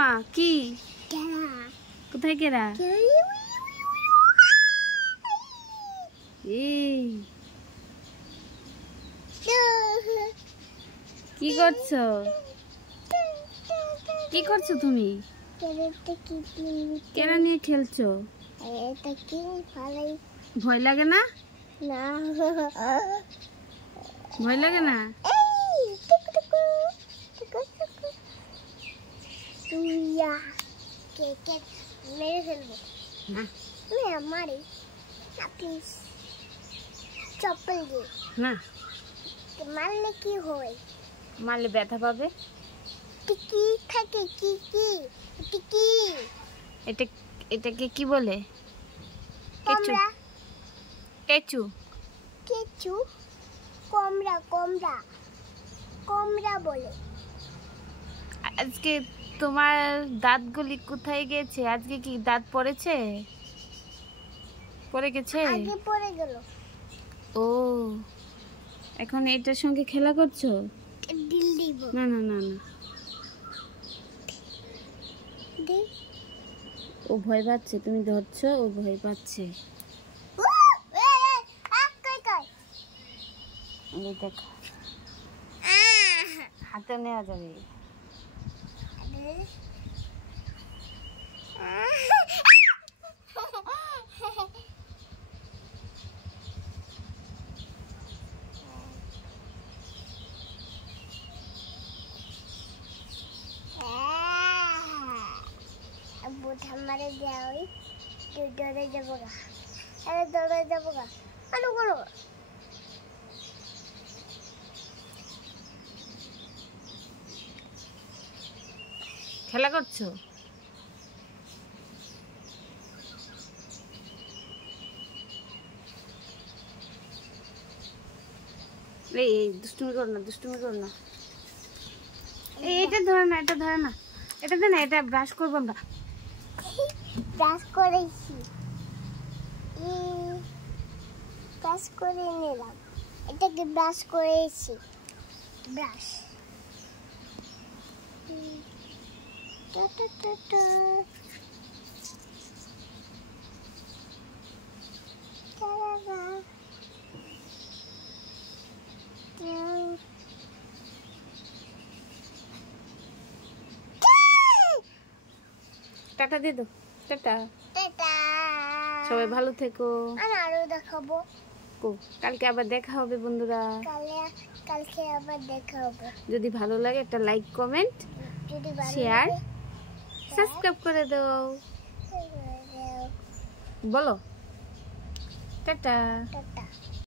মামা কি কোথায় কেরা এই কি করছো তুমি কেরা নিয়ে খেলছো ভয় লাগে না ভয় লাগে না মেরে ফেলবো মারি প্লিজ চপ্পল দিয়ে না মারলে কি হয় মারলে ব্যথা পাবে কি থাকে কি এটাকে কি বলে কেচু কেচু কেচু কমরা বলে আজকে তোমার দাঁতগুলি কোথায় গেছে আজকে কি দাঁত পড়েছে পড়ে গেছে আগে পড়ে গেল ও এখন এটার সঙ্গে খেলা করছো ডিল দিব না না না না ও ভয় পাচ্ছে তুমি ধরছো ও ভয় পাচ্ছে দেখ হাতে নেওয়া যাবে हमारे डरे जाबगा अरे डरे जाबगा अनु करो খেলা করছো এই দুষ্টুমি করো না এটা ধরে না এটা দে না এটা ব্রাশ করবো আমরা ব্রাশ করেছি ব্রাশ করে নিলাম এটাকে ব্রাশ করেছি ব্রাশ টাটা দিয়ে দাও টাটা টাটা সবাই ভালো থেকো আরো দেখাবো কালকে আবার দেখা হবে বন্ধুরা কালকে আবার দেখা হবে যদি ভালো লাগে একটা লাইক কমেন্ট শেয়ার সাবস্ক্রাইব করে দাও বলো টাটা টাটা